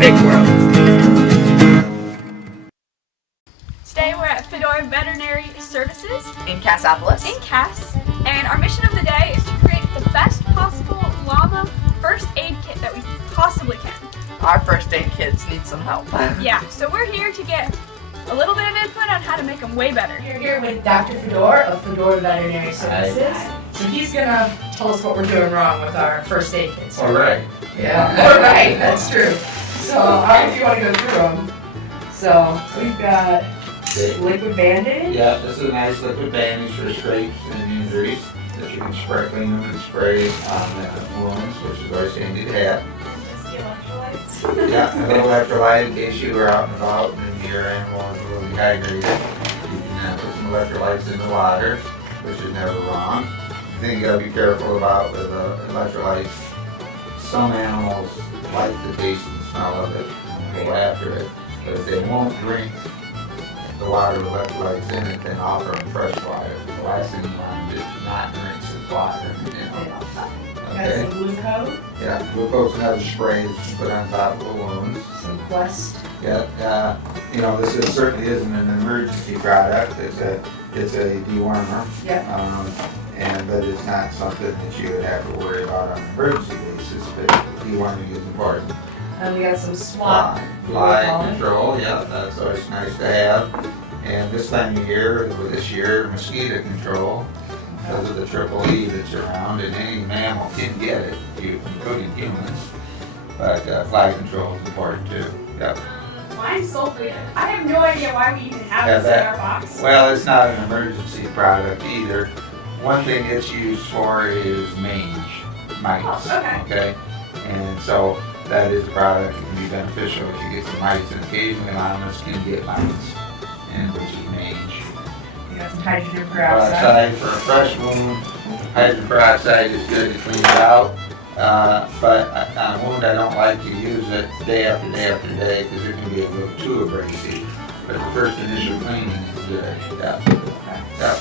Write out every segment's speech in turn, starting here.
big world. Today we're at Fedore Veterinary Services In Cassopolis. in Cass, and our mission of the day is to create the best possible llama first aid kit that we possibly can. Our first aid kids need some help. Yeah, so we're here to get a little bit of input on how to make them way better. We're here with Dr. Fedore of Fedore Veterinary Services. So he's gonna tell us what we're doing wrong with our first aid kits. All right. Yeah, all right, that's true. So, all right, if you want to go through them. So, we've got liquid Band-Aid. Yeah, this is a nice liquid bandage for scrapes and injuries that you can spray, clean them and spray on the wounds, which is always handy to have. Yeah, a little electrolyte in case you are out and about and your animal is really dehydrated. You can put some electrolytes in the water, which is never wrong. The thing you gotta be careful about with electrolytes, some animals like the taste and smell of it and go after it, but if they won't drink the water with electrolytes in it, then offer them fresh water. The last thing you want to do is not drink some water. Got Okay? some glucose, Yeah, glucose and other spray that you can put on top of the wounds. some Quest. Yeah, this certainly isn't an emergency product. It's a dewormer. Yeah. But it's not something that you would have to worry about on an emergency basis. But deworming is important. And we got some swap. Fly control. Yeah, that's always nice to have. And this time of year, with this year, mosquito control. Because of the triple E that's around, and any mammal can get it, including humans. But fly control is important too. Yep. Mine's sulfated. I have no idea why we even have Yeah, this in our box. Well, it's not an emergency product either. One thing it's used for is mites. Oh, okay. And so that is a product that can be beneficial if you get some mites, and occasionally llamas can get mites, and which is mange. We got some hydrogen peroxide. Peroxide for a fresh wound. Hydrogen peroxide is good to clean it out. But on a wound, I don't like to use it day after day after day because it can be a little too abrasive. But the first initial cleaning is good. Yeah.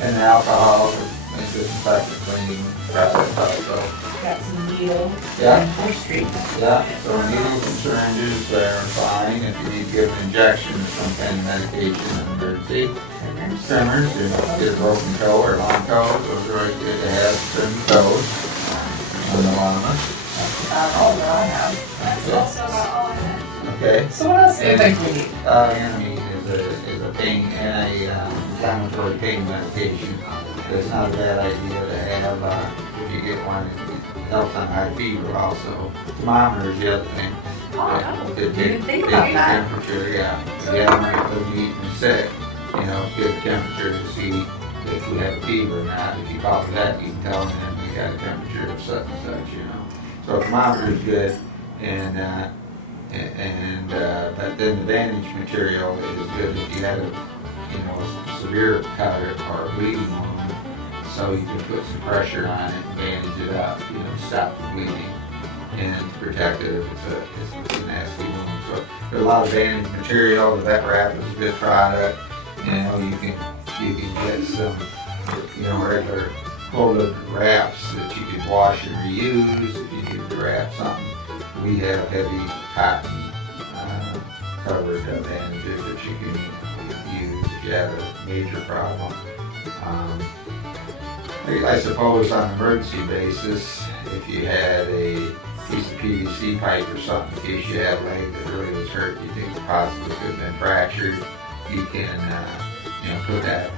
And the alcohol is disinfectant cleaning process also. Got some needles. Yeah. And bush treatment. Yeah. So needles and syringes, they're fine. If you need to give an injection or some kind of medication in an emergency. Trimmers, get a broken toe or long toes, those are always good to have, trim toes on the llamas. All that I have. That's also about all I have. Okay. So what else do you think we need? Antamine is a pain, inflammatory pain medication. It's not a bad idea to have if you get one. It helps on high fever also. Thermometer is the other thing. Didn't think about that. Temperature, yeah. If you eat sick, get the temperature to see if you have a fever or not. If you call for that, you can tell them you got a temperature of such and such, So a thermometer is good, but then the bandage material is good if you have a severe cut or a bleeding wound, so you can put some pressure on it and bandage it up, to stop the bleeding and protect it if it's a nasty wound. So there's a lot of bandage material. The vet wrap is a good product. You can get some, regular folded wraps that you can wash and reuse if you need to wrap something. We have heavy cotton covered bandages that you can use if you have a major problem. I suppose on an emergency basis, if you had a piece of PVC pipe or something, in case you had a leg that really was hurt, you think possibly could have been fractured, you can put that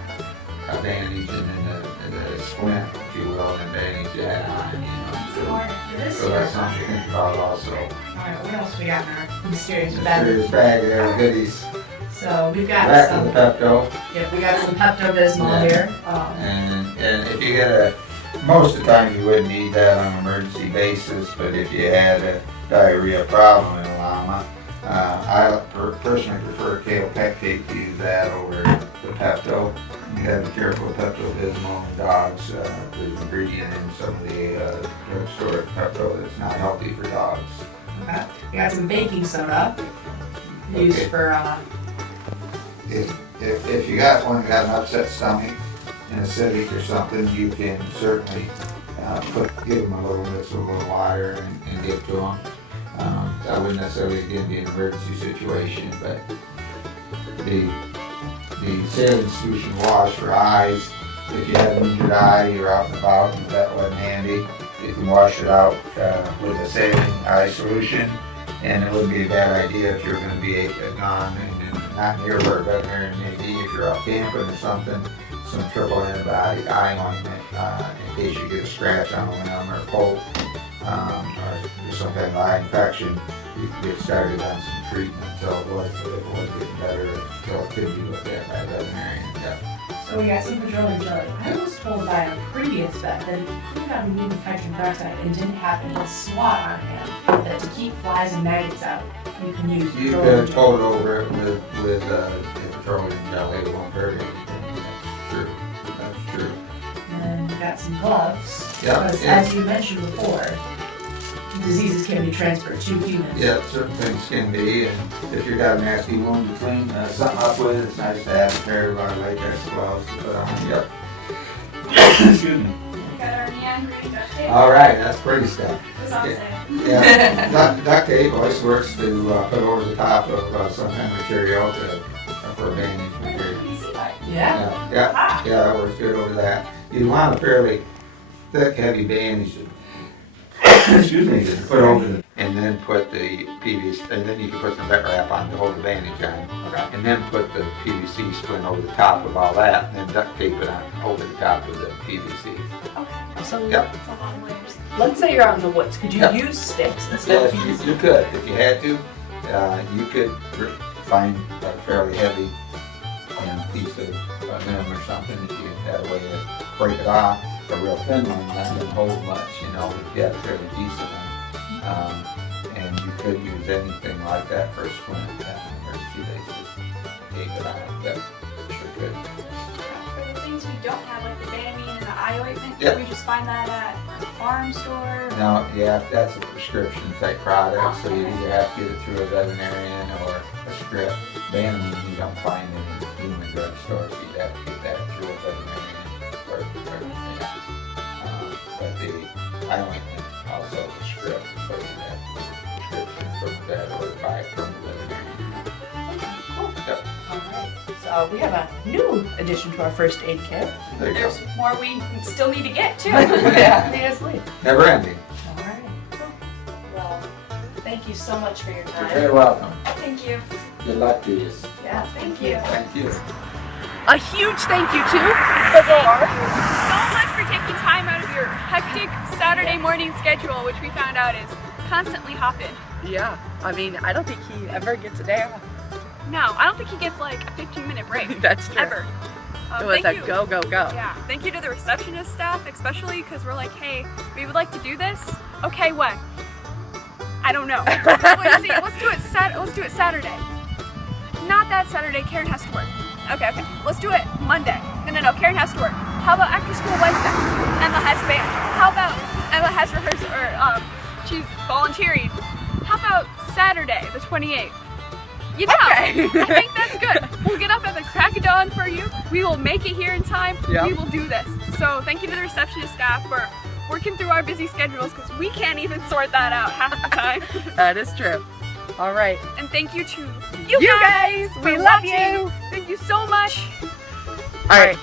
bandage in the splint, if you will, and bandage that on. So that's something to think about also. Alright, what else we got in our mysterious bag? Mysterious bag there of goodies. So we've got Back some. to the Pepto. Yeah, we got some Pepto-Bismol here. And if you get most of the time you wouldn't need that on an emergency basis, but if you had a diarrhea problem in a llama, I personally prefer kale pectate to use that over the Pepto. You gotta be careful with Pepto-Bismol in dogs. There's an ingredient in some of the drugstore Pepto that's not healthy for dogs. Okay. We got some baking soda used for. If you got one that got an upset stomach and acidic or something, you can certainly give them a little mix of a little water and give to them. That wouldn't necessarily again be an emergency situation, but the saline solution wash for eyes, if you have an injured eye, you're out and about, and that wasn't handy, you can wash it out with a saline eye solution, and it wouldn't be a bad idea if you're going to be gone and not near where a veterinarian may be, if you're out camping or something, some triple antibiotic eye ointment in case you get a scratch on a limb or a poke or some kind of eye infection. You can get started on some treatment until it was getting better, until it could be looked at by a veterinarian. Yeah. So we got some petroleum jelly. I was told by a previous vet that if you cleaned out a human hydrogen peroxide and didn't have any SWAT on hand, that to keep flies and maggots out, you can use You petroleum could jelly. coat over it with petroleum jelly. It won't hurt anything. That's true. That's true. And then we got some gloves. Yeah, Because yeah. as you mentioned before, diseases can be transferred to humans. Yeah, certain things can be, and if you've got a nasty wound to clean something up with, it's nice to have a pair of latex gloves to put on. Yep. Excuse me. We got our neon green duct tape. All right, that's pretty stuff. That's all I'm saying. Yeah, duct tape always works to put over the top of some kind of material for bandage material. PVC pipe. Yeah. Yeah, that works good over that. You want a fairly thick, heavy bandage excuse me, to put over the, and then put the PVC, and then you can put some vet wrap on to hold the bandage on. Okay. And then put the PVC splint over the top of all that, and then duct tape it on over the top of the PVC. Okay. So Yep. It's a lot of layers. let's say you're out in the woods. Could you Yep. use sticks instead of Yes, PVC? you could, if you had to. You could find a fairly heavy, piece of limb or something that you had a way to break it off. A real thin one, not going to hold much, if you had a fairly decent one. And you could use anything like that for a splint on an emergency basis. Tape it on. Yep, sure could. For the things we don't have, like the Banamine and the eye ointment, Yep. can we just find that at a farm store? Now, yeah, that's a prescription type product, so you either have to get it through a veterinarian or a script. Banamine you don't find in human drugstores, so you'd have to get that through a veterinarian or but the eye ointment also is a script, so you have to get a prescription from the vet or buy it from the veterinarian. Yep, Alright. So we have a new addition to our first aid kit. there you go. There's more we still need to get too. Yeah. Honestly. Never ending. Alright. Well, thank you so much for your You're time. very welcome. Thank you. Good luck to you. Yeah, Thank you. Thank you. A huge thank you to Fedore. So much for taking time out of your hectic Saturday morning schedule, which we found out is constantly hopping. Yeah, I mean, I don't think he ever gets a day off. No, I don't think he gets like a 15-minute break. That's true. Ever. It was thank a you. go, go, go. Yeah, thank you to the receptionist staff, especially because we're like, hey, we would like to do this. Okay, when? I don't know. Let's see. Let's do it Saturday. Not that Saturday. Karen has to work. Okay. Let's do it Monday. No. Karen has to work. How about after school Wednesday? Emma has band. How about Emma has rehearsal or she's volunteering? How about Saturday, the 28th? You know, Okay. I think that's good. We'll get up at the crack of dawn for you. We will make it here in time. Yep. We will do this. So thank you to the receptionist staff for working through our busy schedules because we can't even sort that out half the time. That is true. All right. And thank you to You guys, for we love watching. you. Thank you so much. All right.